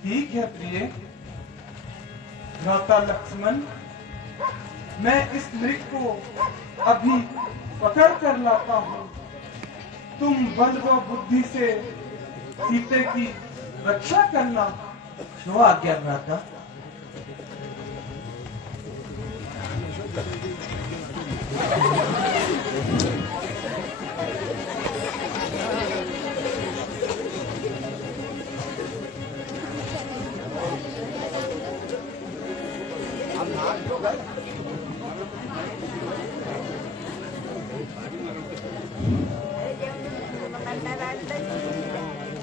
ठीक है प्रिय भ्राता लक्ष्मण, मैं इस मृग को अभी पकड़ कर लाता हूँ। तुम बल व बुद्धि से सीते की रक्षा करना। जो आज्ञा भ्राता।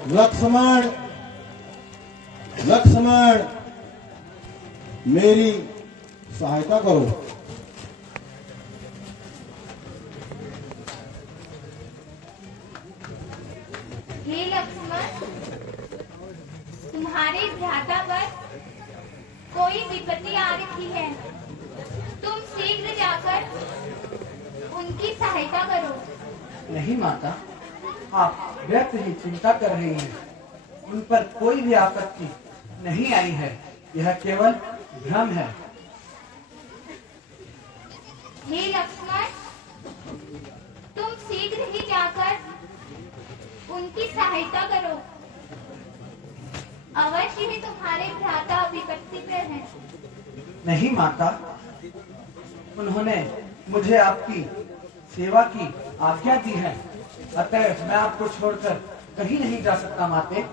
लक्ष्मण, लक्ष्मण, मेरी सहायता करो। हे लक्ष्मण, तुम्हारे भ्राता पर कोई विपत्ति आ रही है। तुम शीघ्र जाकर उनकी सहायता करो। नहीं माता, आप व्यर्थ ही चिंता कर रही हैं। उन पर कोई भी आपत्ति नहीं आई है। यह केवल भ्रम है। हे लक्ष्मण, तुम शीघ्र ही जाकर उनकी सहायता करो। अवश्य ही तुम्हारे भ्राता विपत्ति पर हैं। नहीं माता, उन्होंने मुझे आपकी सेवा की आज्ञा दी है। अतः मैं आपको छोड़कर कहीं नहीं जा सकता माते।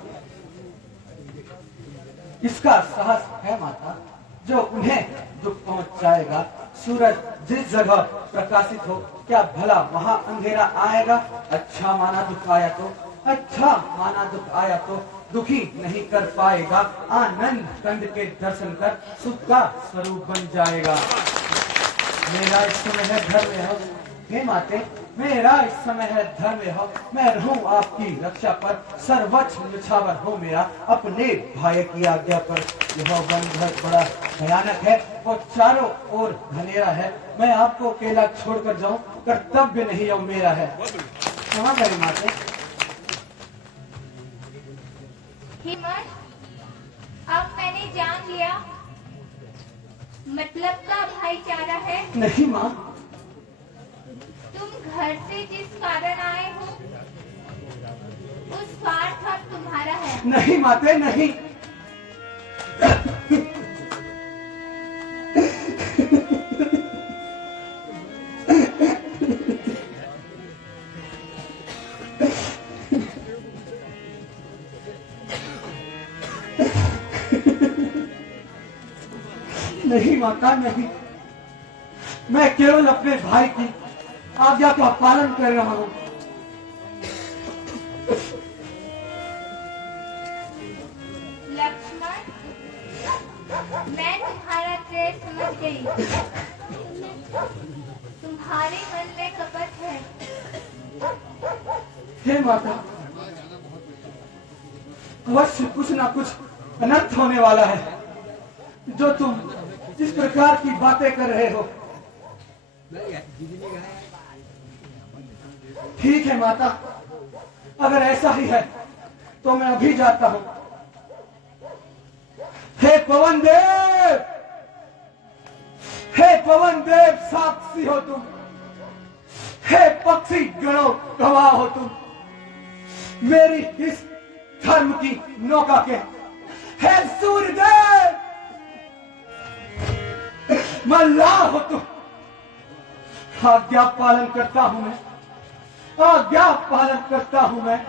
इसका साहस है माता, जो उन्हें दुख पहुंचाएगा। सूरज जिस जगह प्रकाशित हो, क्या भला वहां अंधेरा आएगा? अच्छा माना दुख आया तो, अच्छा माना दुख आया तो दुखी नहीं कर पाएगा। आनंद कंद के दर्शन कर सुख का स्वरूप बन जाएगा। मेरा इस समय है धर्म हो, हे माते, मेरा इस समय है धर्म हो। मैं रहूं आपकी रक्षा पर, सर्वोच्च निछावर हो मेरा अपने भाई की आज्ञा पर। यह बंधन बड़ा भयानक है और चारों ओर घनेरा है। मैं आपको अकेला छोड़कर जाऊं, कर्तव्य नहीं हो मेरा है। क्षमा करें माते। हिम्मत, अब मैंने जान लिया, मतलब का भाईचारा है। नहीं माँ, तुम घर से जिस कारण आए हो, उस स्वार्थ अब तुम्हारा है। नहीं माते, नहीं। नहीं माता, नहीं। मैं केवल अपने भाई की आज्ञा का पालन कर रहा हूं। लक्ष्मण, मैं तुम्हारा क्रोध समझ गई। तुम्हारे मन में कपट है। हे माता, अवश्य कुछ ना कुछ अनर्थ होने वाला है, जो तुम इस प्रकार की बातें कर रहे हो। ठीक है माता, अगर ऐसा ही है तो मैं अभी जाता हूं। हे पवन देव, हे पवन देव साक्षी हो तुम, हे पक्षी गणों गवाह हो तुम, मेरी इस धर्म की नौका के। हे सूर्यदेव मल्लाह हो तुम, आज्ञा पालन करता हूं मैं, आज्ञा पालन करता हूं मैं।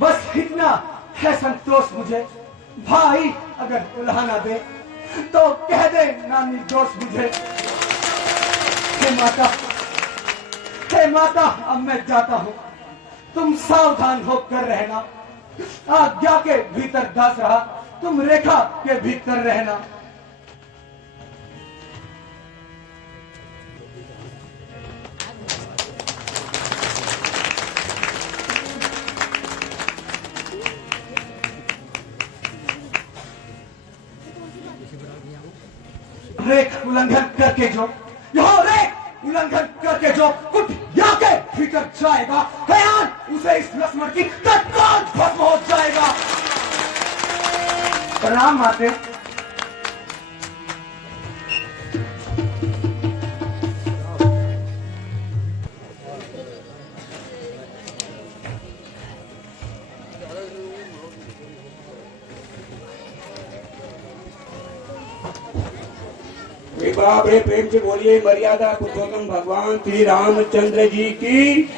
बस इतना है संतोष मुझे। भाई अगर उल्हाना दे तो कह दे नानी दोष मुझे। हे माता, हे माता, अब मैं जाता हूं, तुम सावधान होकर रहना। आज्ञा के भीतर दास रहा, तुम रेखा के भीतर रहना। रेख उल्लंघन करके जो, यह रेख उल्लंघन करके जो कुटिया के भीतर जाएगा, कयान उसे इस लक्ष्मण की तत्काल भस्म हो जाएगा। प्रणाम माते। बड़े प्रेम से बोलिए मर्यादा पुरुषोत्तम भगवान श्री रामचंद्र जी की।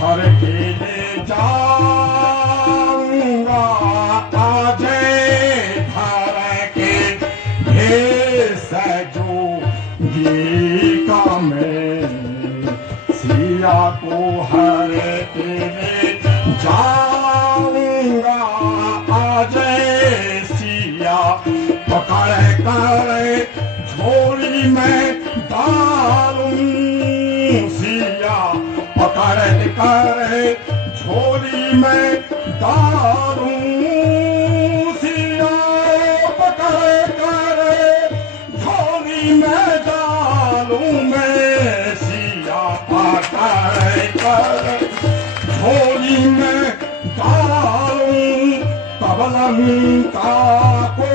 हर के ले जाऊंगा आज धर के भेष जोगी का मैं, सिया को हर के ले जाऊंगा आज सिया पकड़ कर झोली में डालूं, सिया पकड़ कर झोली में डालूं, सिया पकड़ कर झोली में डालूं, मैं सिया पकड़ कर झोली में डालूं, तब लंका को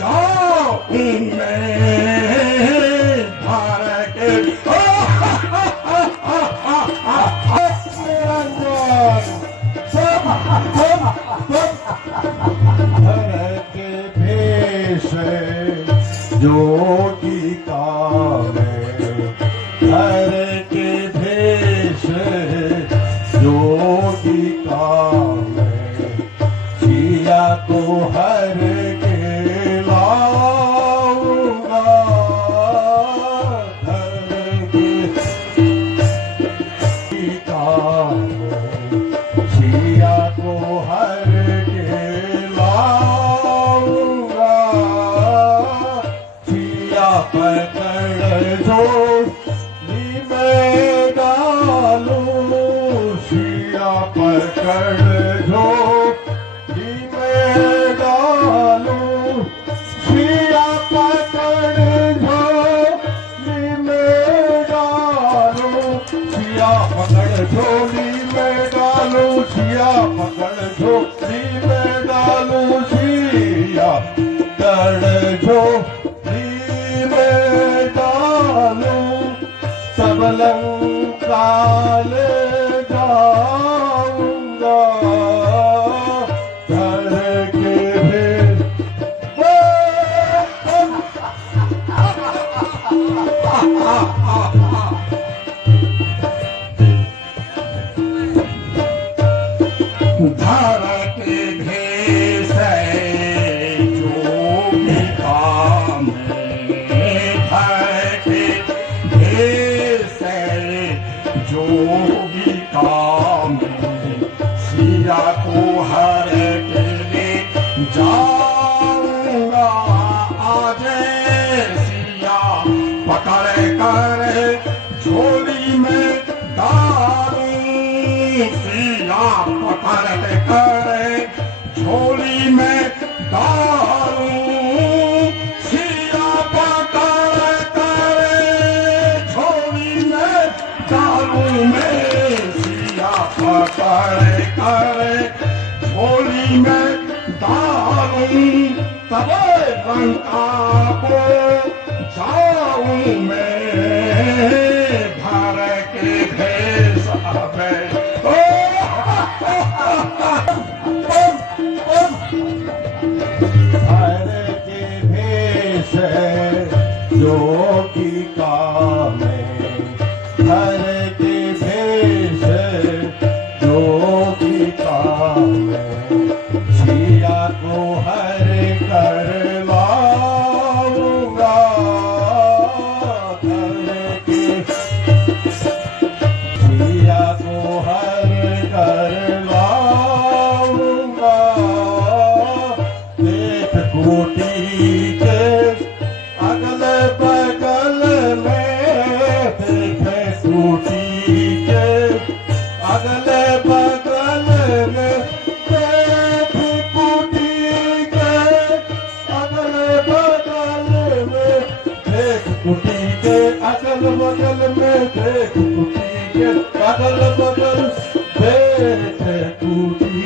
जाऊं मैं भर के। जोगी का मैं, हर के भेष जोगी का मैं, सिया को हर के लाऊंगा, हर के का सिया को हर के लाऊंगा, सिया पकड़ झोली में डालूं, सिया पकड़ झोली में डालूं, सिया पकड़ झोली में डालूं, सिया पकड़ झोली में डालूं, सिया पकड़ झोली में डालूं, सिया पकड़ झोली में डालूं, सब लंका ले जाऊंगा घर के भेष। धर के भेष जोगी का मैं, धर के भेष जोगी का मैं, सिया को हर के ले जाऊंगा आज तब लंका को जाऊं मैं धर के भेष आवे धर के भेष जोगी का मैं धर के भेष जोगी का मैं सिया को हर कर लाऊंगा धर के सिया को हर कर लाऊंगा देख कोटि के अगल बगल में देख कोटि के अगल बगल में देख कोटि के अगल बगल में देख कोटि के अगल बगल में देख कोटि के अगल बगल देख कोटि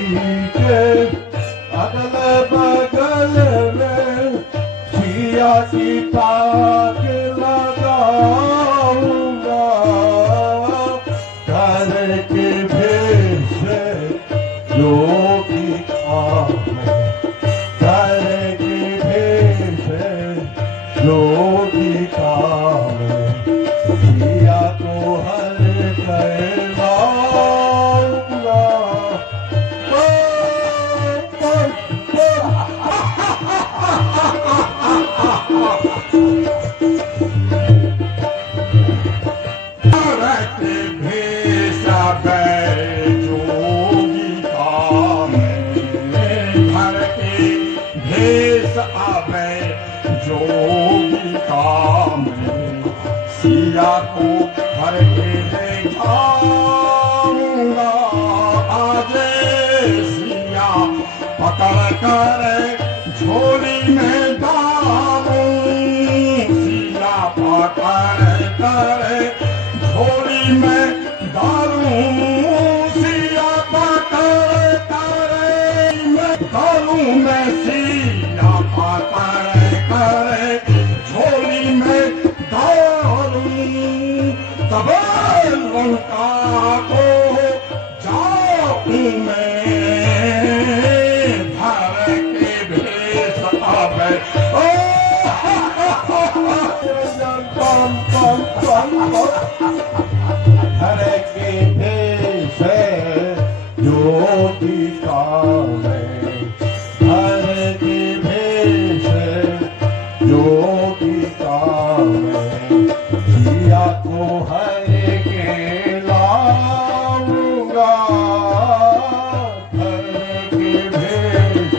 के अगल बगल में सिया की ताक लगाऊंगा कर के भेष जोगी का मैं कर के भेष जोगी का मैं सिया को हर कर लाऊंगा भरत भेष जोगी का मैं भरत भेष आवे जोगी का मैं सिया को भर के ले जाऊंगा आज सिया पकड़ कर झोली में डालूं सिया पकड़ कर झोली में डालूं सिया पकड़ कर मैं डालूं मैं सिया पकड़ कर झोली में डालूं तब लंका को जाऊं मैं धर के भेष आवे धर के भेष जोगी का मैं धर के भेष जोगी का मैं सिया को हर के लाऊंगा धर के भेष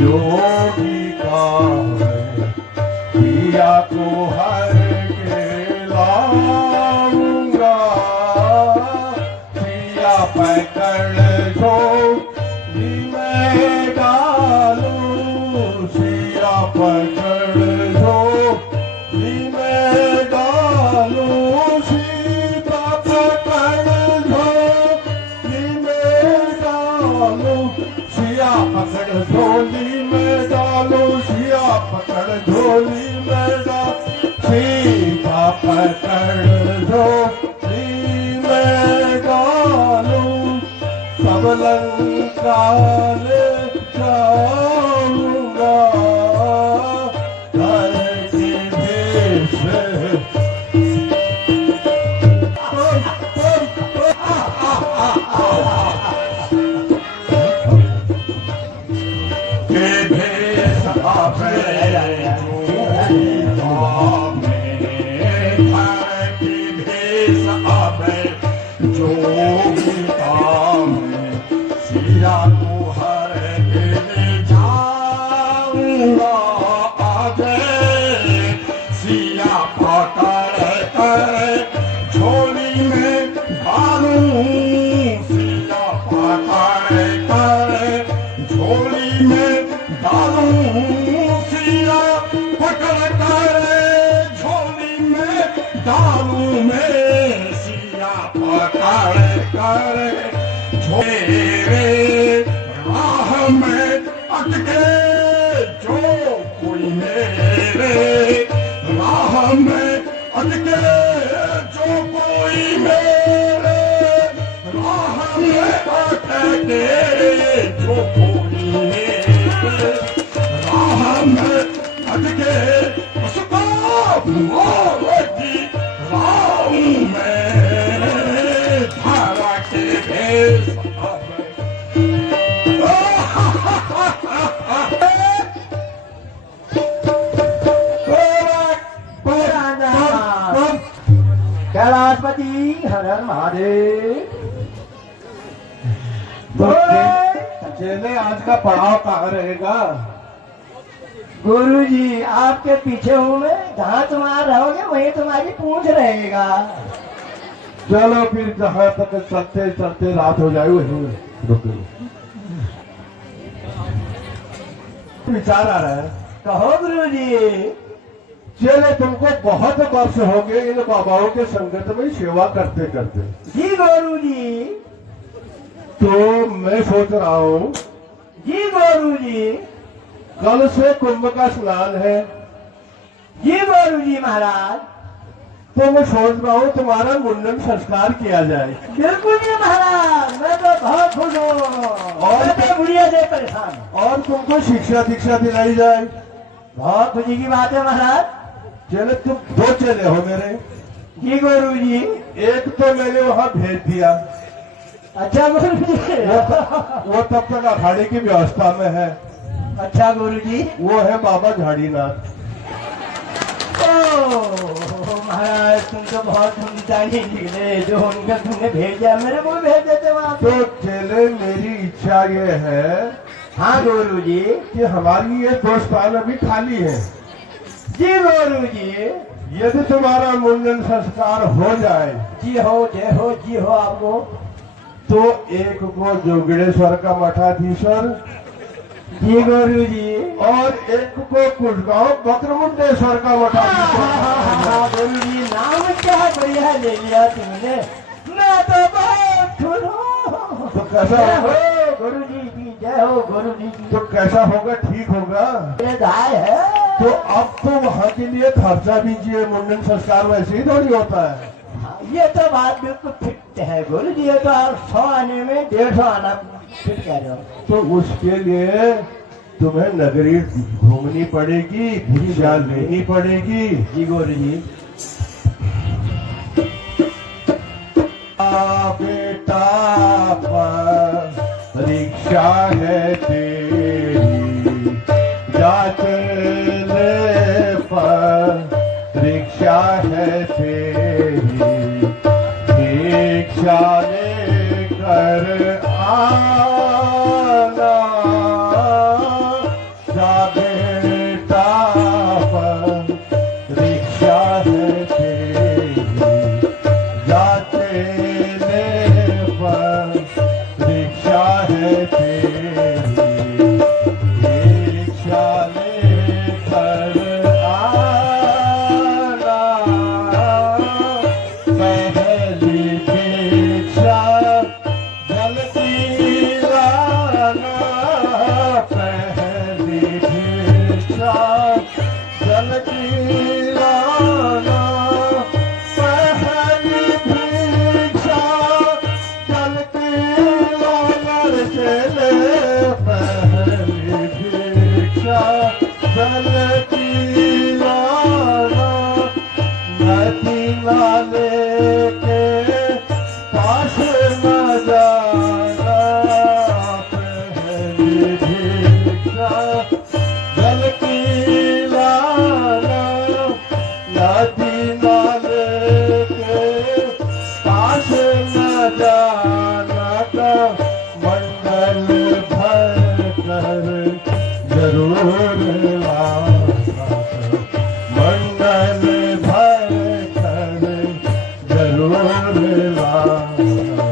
जोगी का मैं सिया को हर के लाऊंगा सिया पकड़ झोली में डालूं सिया पकड़ झोली में डालूं सीता पकड़ झोली में डालूं सिया पकड़ झोली में डालूं सिया पकड़ झोली में डालूं सीता पकड़ झोली में डालूं सब लंका ले जाऊंगा धर के भेष के भेष आवे जोगी का मैं धर के भेष आवे जोगी का मैं सिया को हर के ले जाऊंगा आज सिया पकड़ कर झोली में डालूं सिया पकड़ कर झोली में डालूं सिया पकड़ कर झोली में डालूं मैं सिया पकड़ कर झोली राह में अटके मेरे राह में अटके जो कोई मेरे राह में अटके जो कोई मेरे राह में अटके उसको मार की राह में धारा के भेस कैलाशपति हर हर महादेव। तो चेले आज का पड़ाव कहाँ रहेगा? गुरु जी आपके पीछे हूँ मैं, जहाँ तुम आ रहोगे वहीं तुम्हारी पूंछ रहेगा। चलो फिर जहाँ तक चलते चलते रात हो जाए वहीं रुको। विचार आ रहा है। कहो गुरु जी। चले तुमको बहुत वर्ष हो गए इन बाबाओं के संगत में सेवा करते करते। जी गुरु जी। तो मैं सोच रहा हूँ जी गुरु जी। कल से कुंभ का स्नान है। जी गुरु जी महाराज। तो मैं सोच रहा हूँ तुम्हारा मुंडन संस्कार किया जाए। बिल्कुल जी महाराज, मैं तो बहुत खुश हूँ और मैं तो बुढ़िया से परेशान हूँ। और तुमको शिक्षा दीक्षा दिलाई जाए। बहुत खुशी की बात है महाराज। चले तुम दो चले हो मेरे। जी गुरु जी। एक तो मैंने वहाँ भेज दिया। अच्छा गुरु जी। वो तब तक अखाड़े की व्यवस्था में है। अच्छा गुरु जी। वो है बाबा झाड़ीनाथ। महाराज तुम तो बहुत हिंदुस्तानी निकले, जो उनका तुमने भेजा मेरे को भी भेज देते वहाँ। तो चले मेरी इच्छा ये है। हाँ गुरु जी। कि हमारी ये दो स्थान अभी खाली है। जी गुरु जी। यदि तुम्हारा मुंडन संस्कार हो जाए। जी हो, जय हो, जी हो आपको। तो एक को जोगड़ेश्वर का मठाधीश्वर। जी गुरु जी। और एक को कुलगांव बक्रमुंडेश्वर का मठाधीश्वर। गुरु जी नाम क्या बढ़िया ले लिया तुमने, मैं तो बहुत खुश हूँ। तो कैसा जय होगा? हो गुरु जी की, जय हो गुरु जी की। तो कैसा होगा? ठीक होगा। ये गाय है। तो अब तो वहाँ के लिए खर्चा दीजिए। मुंडन संस्कार वैसे ही थोड़ी होता है। हाँ, ये तो बात बिल्कुल फिट है गुरु जी। ये तो आप 100 आने में 150 आना फिट कह रहे हो। तो उसके लिए तुम्हें नगरी घूमनी पड़ेगी, भिक्षा लेनी पड़ेगी। जी गुरु जी। बेटा परीक्षा है तेरी, जाचले परीक्षा है तेरी, दीक्षा लेकर आना, जा बेटा परीक्षा है तेरी, जाते परीक्षा है तेरी, दीक्षा लेकर आना, पहली दीक्षा जल्दी लाना, पहली दीक्षा जल्दी लाना, पहली दीक्षा जल्दी लाना, चले पहली दीक्षा जल्दी लाना, नदी नाले के पास न जाना, पहली दीक्षा जल्दी लाना, नदी नाले के पास न जाना, का मंडल भर कर जरूर लाना, मंडल भर कर जरूर लाना,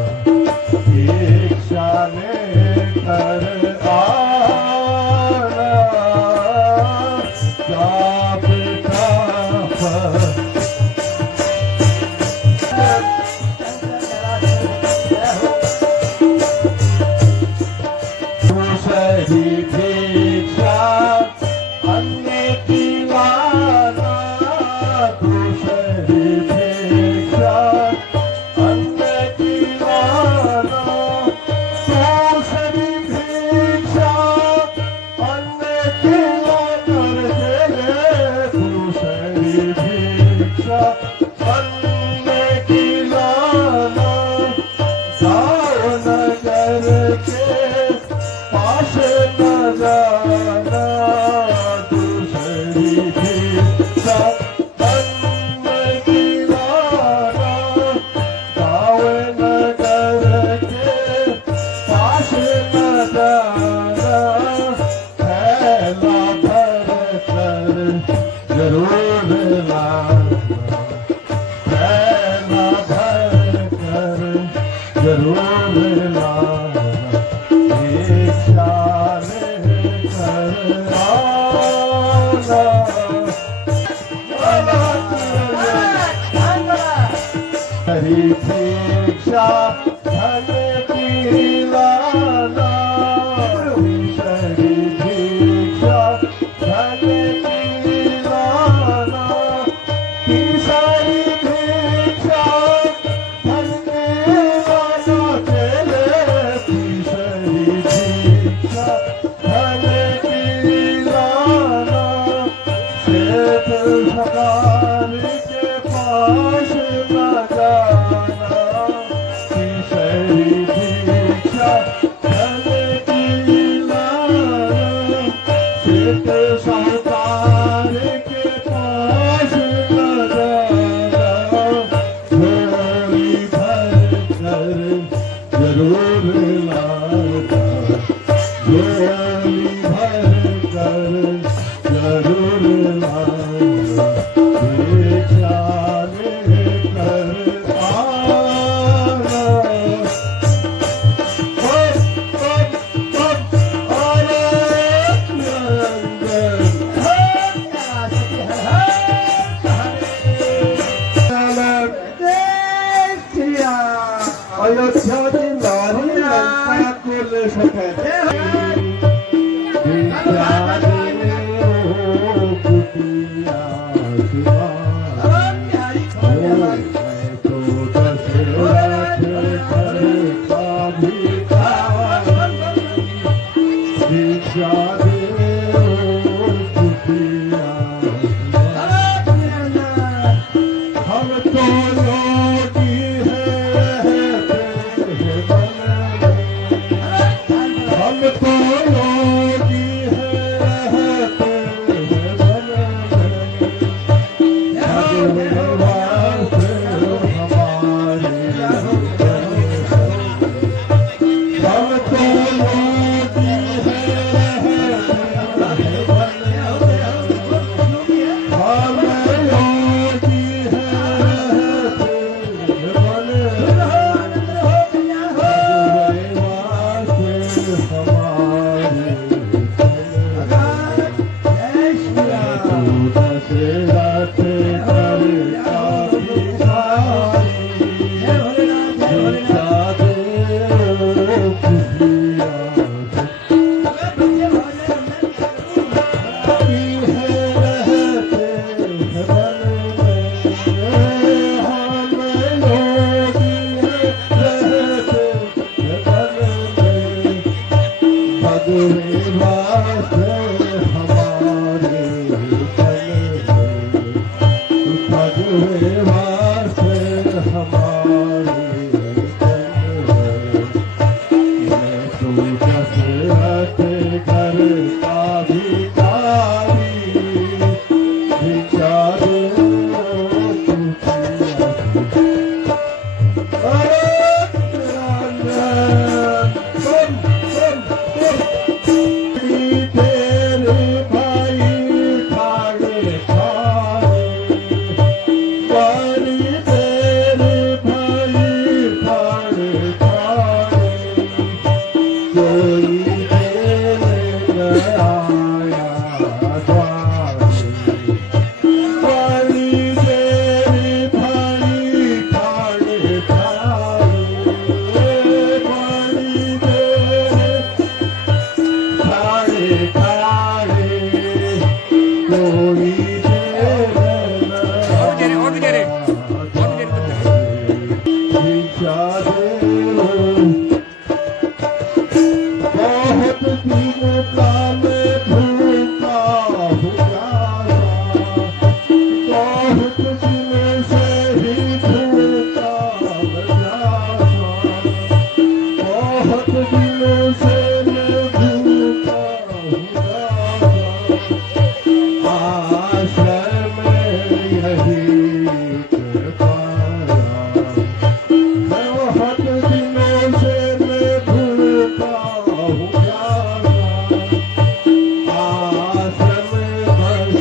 दीक्षा लेकर आना, जा बेटा दूसरी दीक्षा अन्य दीवाना, जरूर लाना, प्रेम भर कर जरूर लाना, दीक्षा लेकर आना। हरी दीक्षा धन की लाना, हरी दीक्षा धन की लाना, तीसरी दीक्षा धन की लाना, चले तीसरी दीक्षा धन की लाना, श्वेत सकार के पास न जाना, तीसरी दीक्षा धन की लाना, श्वेत सकार के पास न जाना, झोली भर कर जरूर लाना, झोली भर कर जरूर लाना, दीक्षा लेकर आना। अयोध्या नारी लंका कुल सफेद हम तो योगी हम तो योगी रहते हैं वन में, भगवान से हमारे हम तो योगी रहते हैं वन में, हम योगी रहते हैं वन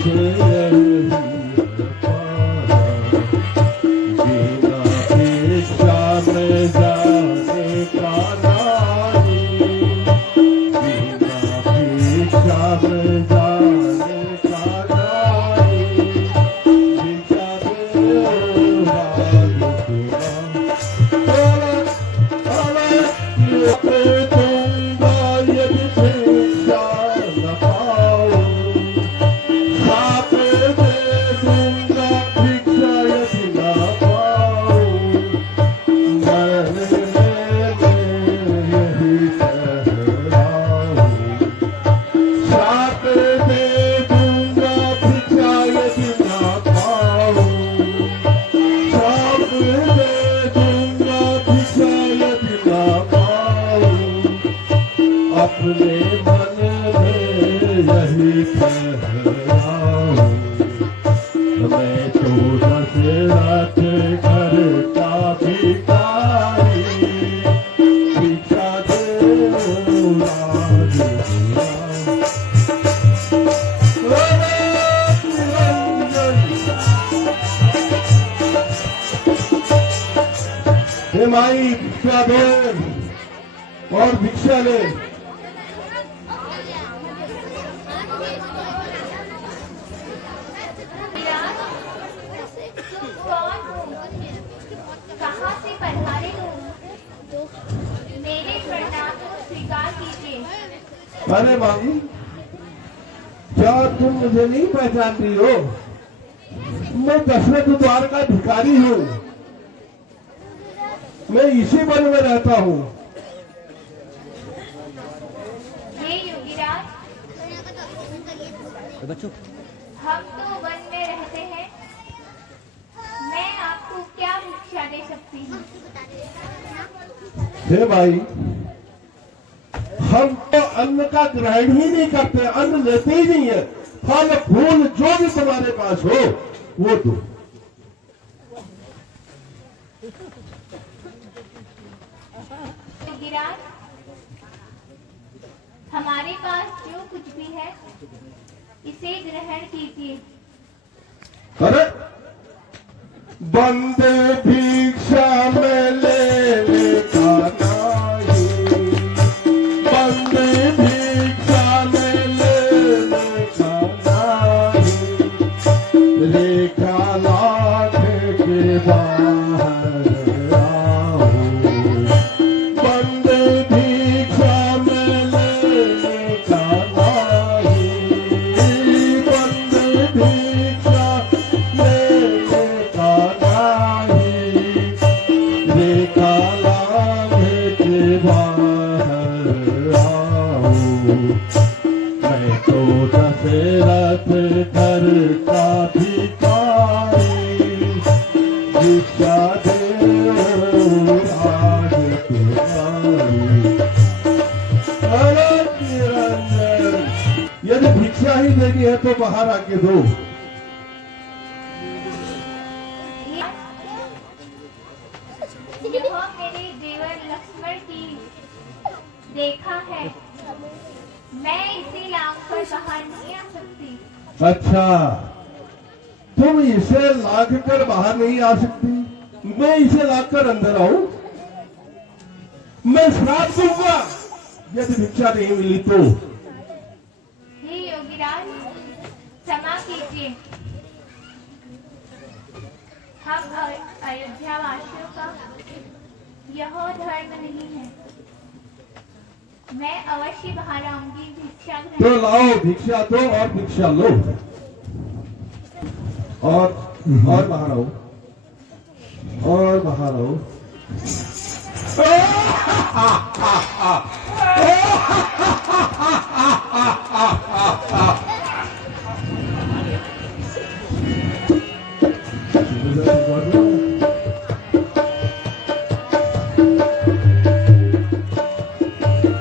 Yeah. हे माई भिक्षा दे और भिक्षा ले। तुम कौन हो? कहाँ से पधारे हो? मेरे प्रणाम को स्वीकार कीजिए। अरे माई, क्या तुम मुझे नहीं पहचान रही हो? मैं दशरथ द्वार का भिखारी हूँ। मैं इसी वन में रहता हूँ। हे योगीराज, हम तो वन में रहते हैं। मैं आपको क्या भिक्षा दे सकती हूँ? हे भाई, हम तो अन्न का ग्रहण ही नहीं करते, अन्न लेते ही नहीं है। फल फूल जो भी तुम्हारे पास हो वो दो। योगीराज, हमारे पास जो कुछ भी है इसे ग्रहण कीजिए। अरे बंदे भिक्षा में लेने का नहीं, बंदे भिक्षा में लेने का नहीं, रेखा लाख के बाहर आओ। बंदे भिक्षा में लेने का नहीं, बंदे भिक्षा लेने का नहीं, रेखा लाख के बाहर आओ। मैं तो दशरथ घर का भिखारी, भिक्षा दे राज तुम्हारी। अरे निरंजन, यदि भिक्षा ही देनी है तो बाहर आके दो। यह मेरे देवर लक्ष्मण की रेखा है। मैं इसे लांघकर बाहर नहीं आ सकती। अच्छा, तुम इसे लाग कर बाहर नहीं आ सकती, मैं इसे लाग कर अंदर आऊं? मैं श्राप दूंगा यदि भिक्षा नहीं मिली तो। हे योगीराज, क्षमा कीजिए। हम अयोध्या वासियों का यह धर्म नहीं है। मैं अवश्य बाहर आऊंगी भिक्षा तो ग्रहण। लाओ, भिक्षा दो और भिक्षा लो। और बाहर आओ, और बाहर आओ।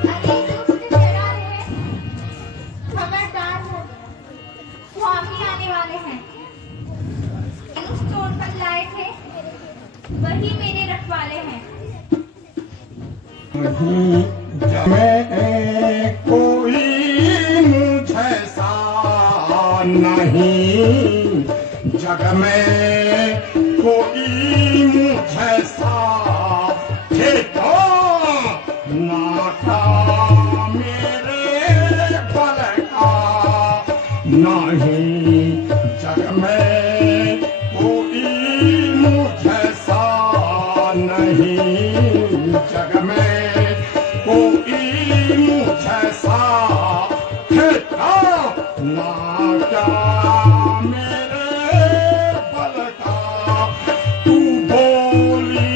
अरे दुष्ट चढ़ा रहे, खबरदार हो, स्वामी आने वाले हैं। धनुष तोड़कर लाए थे, वही मेरे रखवाले हैं। मैं कोई मुझैसा नहीं, जग में कोई मुझैसा थे तो नाता मेरे बल का नहीं, जग में कोई मुझैसा नहीं, जग में कोई मुझैसा है नाता मेरे बल का। तू बोली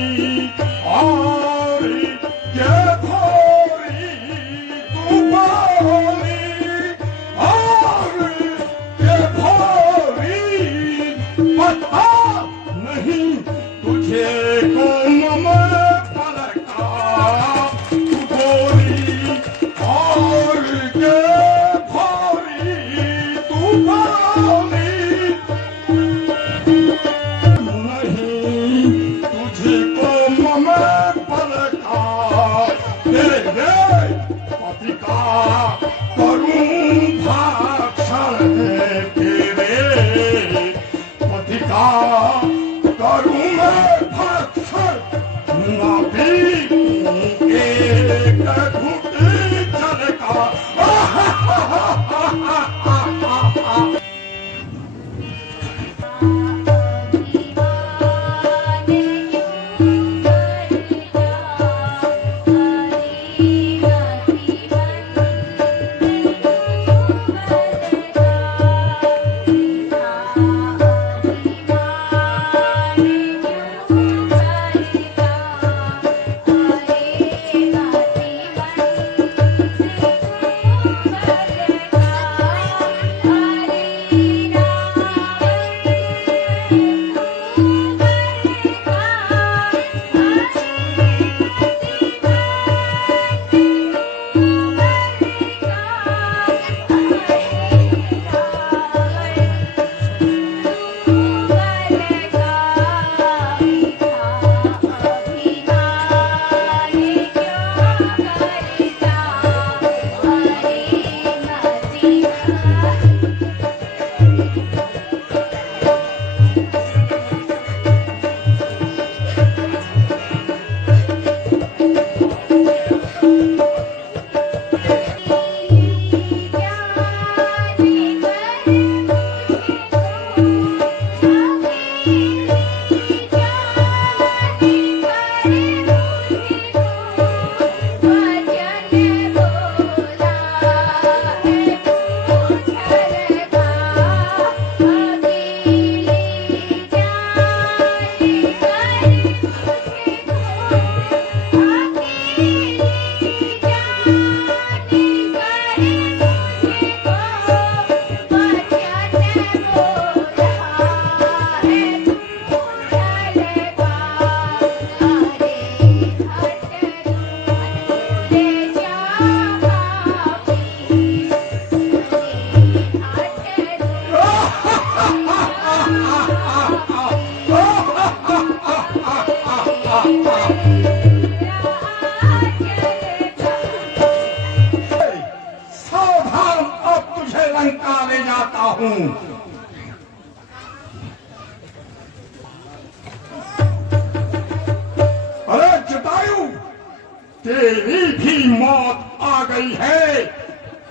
तेरी भी मौत आ गई है।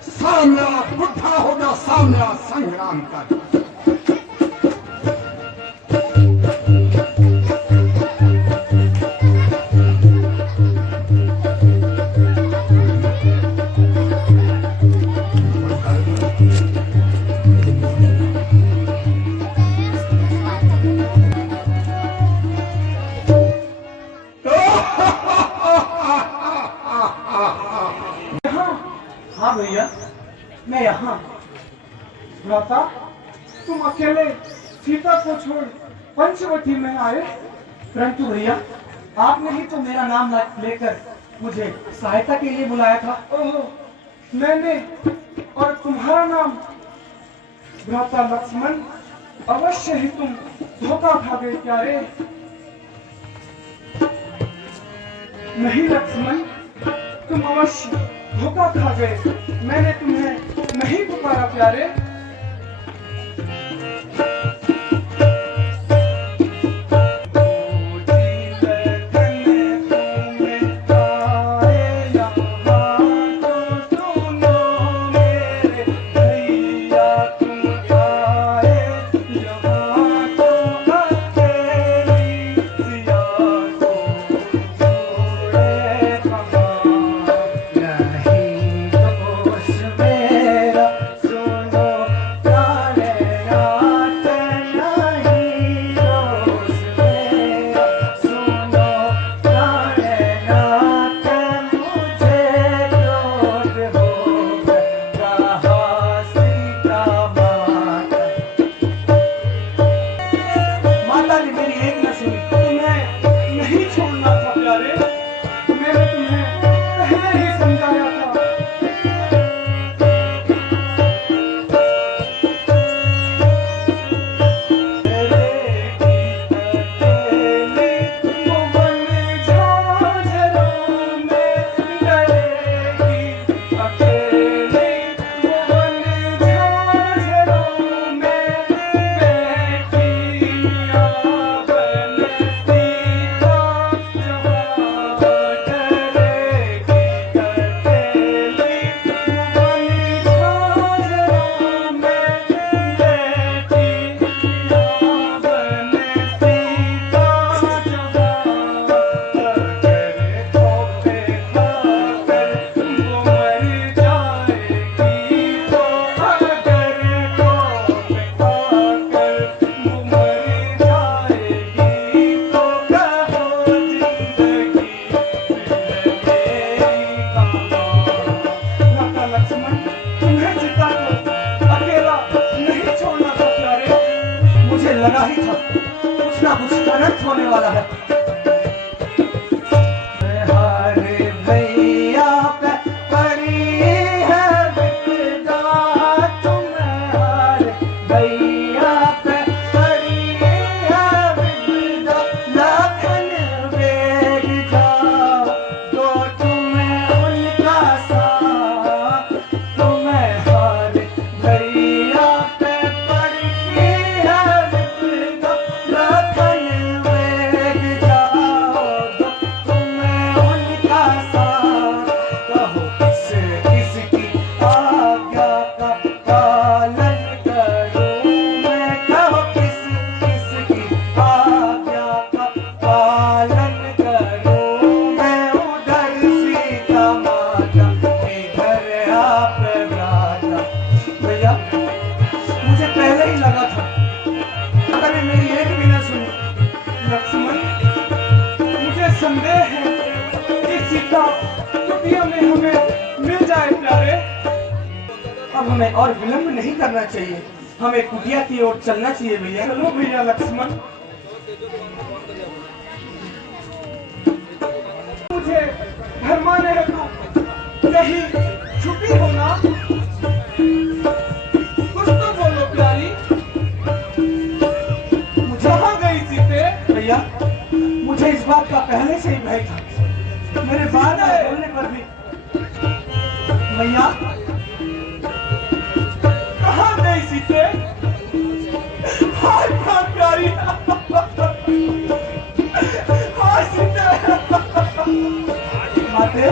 सामना बुढ़ा हो गया, सामना संग्राम कर। हाँ भैया, मैं यहाँ। भ्राता, तुम अकेले सीता को छोड़ पंचवटी में आए? परंतु भैया, आपने ही तो मेरा नाम लेकर मुझे सहायता के लिए बुलाया था। ओहो, मैंने और तुम्हारा नाम? भ्राता लक्ष्मण, अवश्य ही तुम धोखा खा गए प्यारे। नहीं लक्ष्मण, तुम अवश्य धोखा खा गए। मैंने तुम्हें नहीं पुकारा प्यारे। लगा ही था कुछ ना कुछ अनर्थ होने वाला है। हरे भैया पे पड़ी है विपदा, तुम्हारे भैया पे पड़ी है विपदा। लखन वेग जाओ तो तुम्हें उनका साथ, तुम्हारे भैया पे पड़ी है विपदा। लखन वेग जाओ तो तुम्हें उनका साथ। कहो किस किसकी आज्ञा का पालन करूं मैं, कहो किस किसकी आज्ञा का पालन करूं मैं। उधर सीता माता, इधर आप राजा। भैया, मुझे पहले ही लगा था अगर ये मेरी एक भी न सुनी। लक्ष्मण, मुझे संदेह है कि सीता कुटिया में हमें मिल जाए प्यारे। अब हमें और विलंब नहीं करना चाहिए, हमें कुटिया की ओर चलना चाहिए भैया। चलो भैया लक्ष्मण, मुझे भरमाने हेतु कहीं छुपी हो ना? कुछ तो बोलो प्यारी, कहाँ गई सीते? भैया, मुझे इस बात का पहले से ही भय था। मेरे बार बार बोलने पर भी भैया, कहाँ गई सीते? हाय हाय प्यारी, हाय सीते। माते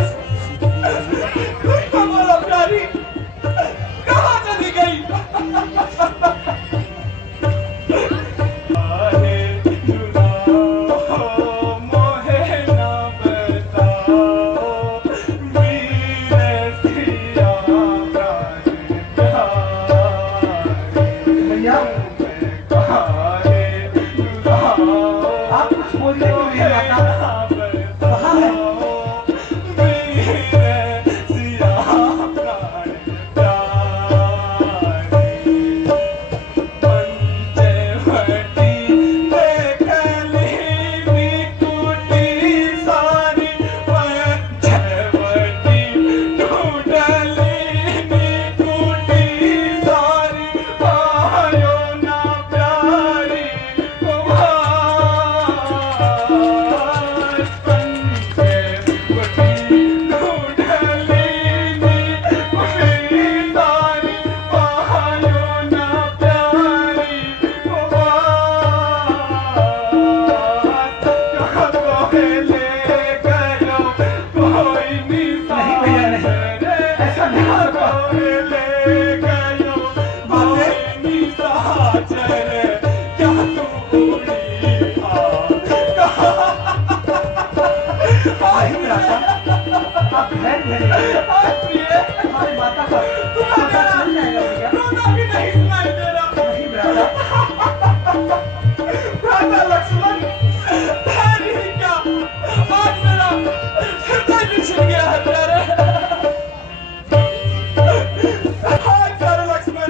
लक्ष्मण, धैर्य ही क्या, आज मेरा हृदय भी छिल गया है प्यारे। हाय प्यारे लक्ष्मण,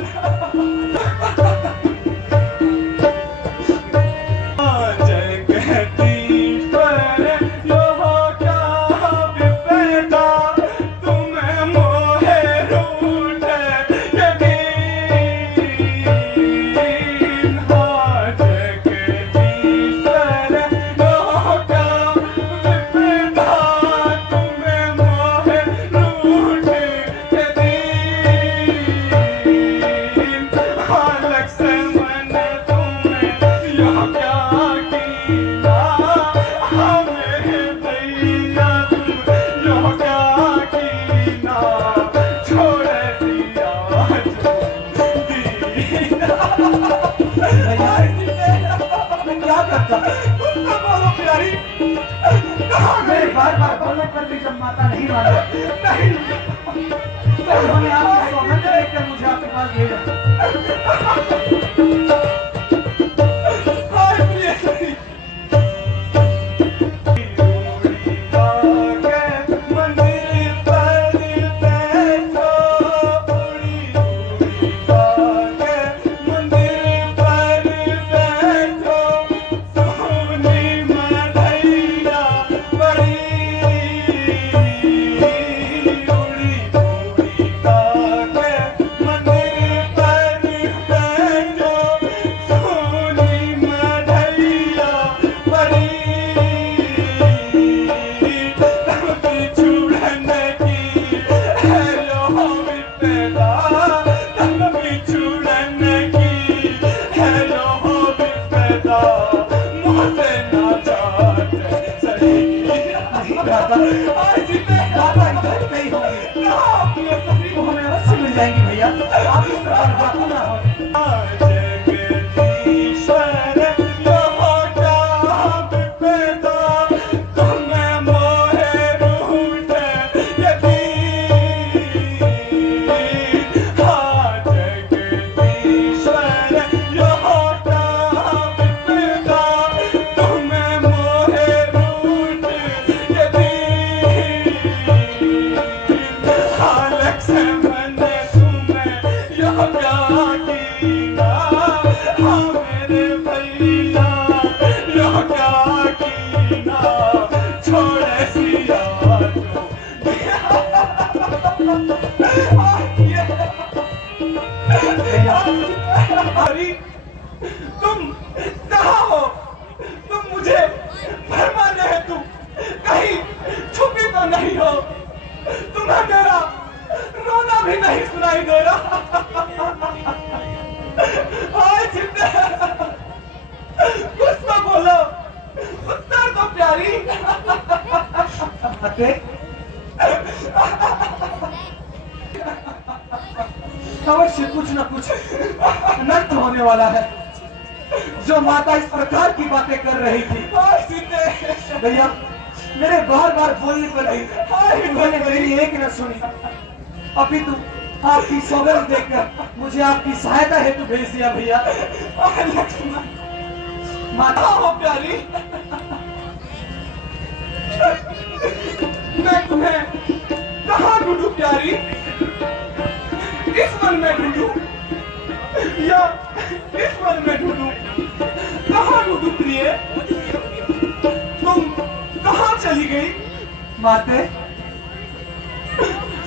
मेरे बार बार बोलने पर भी जब माता नहीं माने, नहीं तो उन्होंने आपकी सौगंध लेकर मुझे आपके पास भेजा। मिल जाएंगी भैया, आप इस प्रकार बातों ना हो। तुम कहाँ हो? तुम मुझे फरमाने हैं, तुम कहीं छुपी तो नहीं हो? तुम्हें मेरा रोना भी नहीं सुनाई दे रहा? हाय जिंदे, कुछ तो बोलो, उत्तर दो प्यारी। अवश्य कुछ न कुछ अनर्थ होने वाला है। जो माता इस प्रकार की बातें कर रही थी भैया, मेरे बार बार बोलने पर उन्होंने मेरी एक न सुनी, अपितु आपकी सौगंध देखकर मुझे आपकी सहायता हेतु भेज दिया भैया। माता हो प्यारी, मैं तुम्हें कहाँ ढूंढूं प्यारी? इस वन में ढूंढूं या इस वन में ढूंढूं? कहाँ ढूंढूं प्रिय? तुम कहाँ चली गई? माते,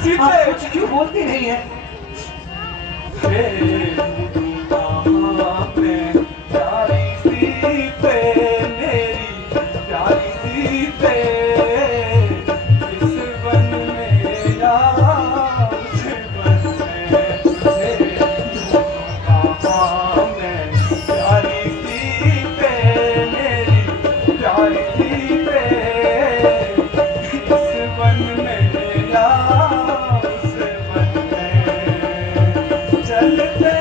सीते, आप कुछ क्यों बोलती नहीं है? प्यारी सीते, मेरी प्यारी सीते, इस वन में या उस वन में, कहाँ मैं? प्यारी सीते, मेरी प्यारी सीते, इस वन में या उस वन में, चलते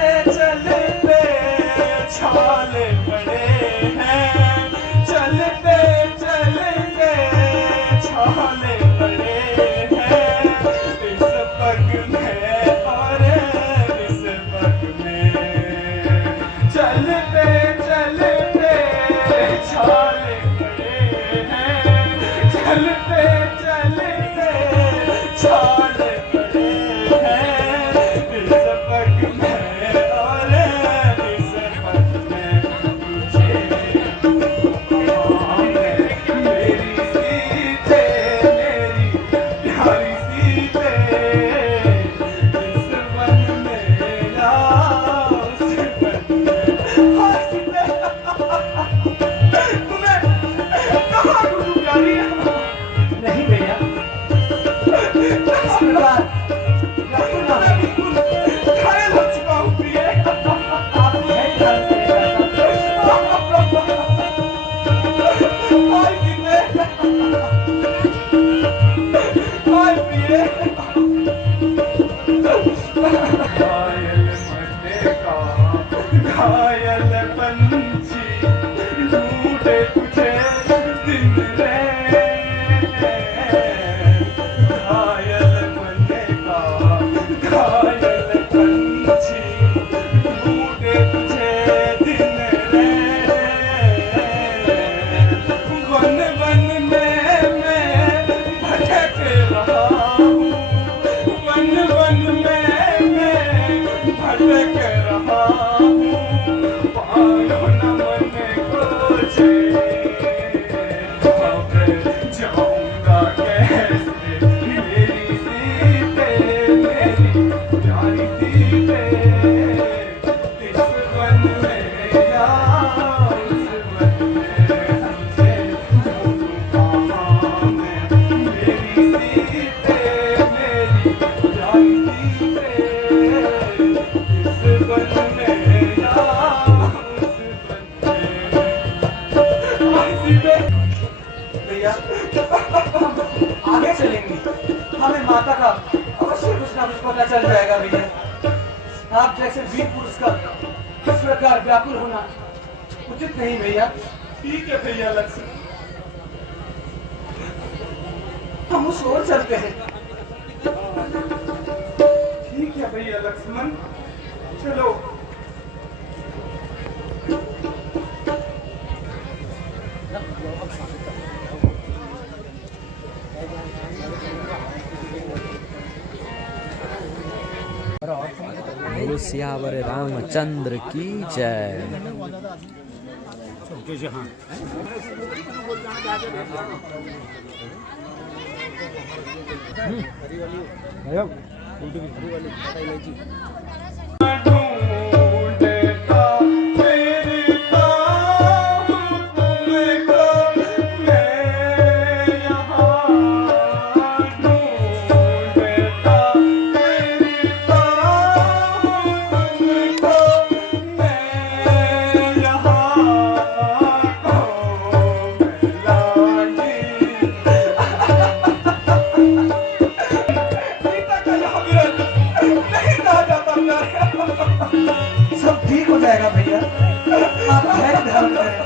भैया, हम आगे चलेंगे, हमें माता का अवश्य कुछ ना कुछ पता चल जाएगा भैया। आप जैसे वीर पुरुष का इस प्रकार व्याकुल होना उचित नहीं भैया। ठीक है भैया लक्ष्मण, हम उस ओर चलते हैं। ठीक है भैया लक्ष्मण, चलो। बोलो सियावर रामचंद्र की जय। ढूंढता फिरता हूँ तुमको मैं यहाँ, ढूंढता फिरता हूँ तुमको मैं यहाँ, सब ठीक हो जाएगा भैया, आप धैर्य धारण करें।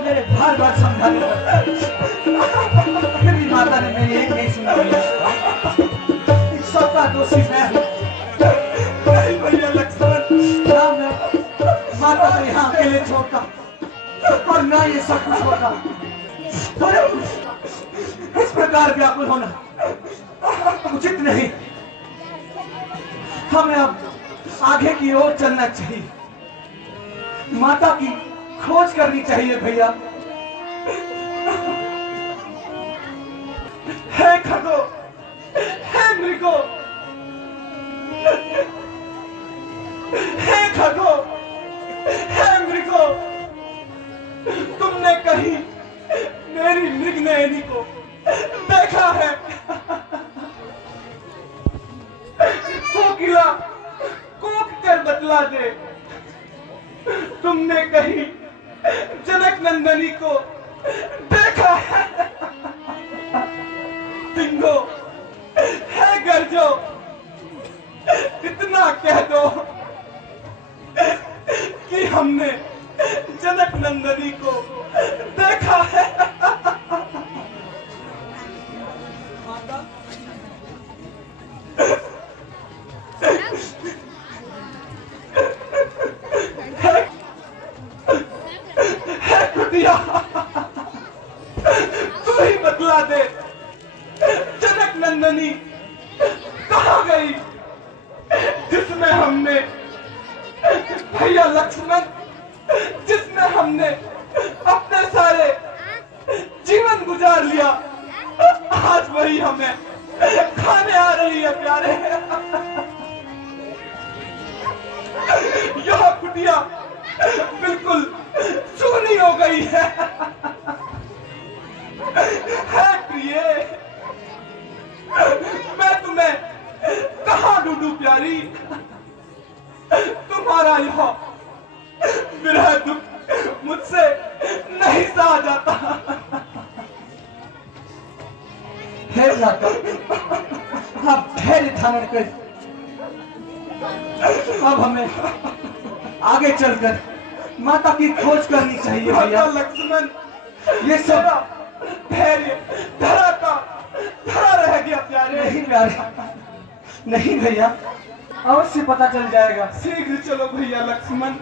मेरे बार बार समझाने पर फिर भी माता ने मेरी एक नहीं सुनी। इस सबका दोषी मैं हूँ। नहीं भैया लक्ष्मण, ना मैं माता को यहाँ अकेले छोड़ता और ना ये सब कुछ होता। और इस प्रकार व्याकुल होना उचित नहीं। हमें अब आगे की ओर चलना चाहिए, माता की खोज करनी चाहिए भैया। है खगो, है मृगो, है खगो, है मृगो, कहीं मेरी मृगनयनी को देखा है? कोकिला कूक कर बतला दे, तुमने कहीं जनक नंदनी को देखा है? सिंहो है गर्जो, इतना कह दो कि हमने जनक नंदनी को देखा है। है कुटिया, तू ही बतला दे, जनक नंदनी कहाँ गई जिसमें हमने भैया लक्ष्मण, जिसमें हमने अपने सारे जीवन गुजार लिया, आज वही हमें खाने आ रही है प्यारे। यह कुटिया बिल्कुल सूनी हो गई है प्रिय, मैं तुम्हें कहाँ ढूंढूं प्यारी? तुम्हारा यह विरह दुख मुझसे नहीं सहा जाता। हे भ्राता, आप धैर्य धारण कर, अब हमें आगे चलकर माता की खोज करनी चाहिए भैया। लक्ष्मण, ये सब धैर्य धरा का धरा रह गया प्यारे। नहीं प्यारे, नहीं भैया, अवश्य पता चल जाएगा। शीघ्र चलो भैया लक्ष्मण।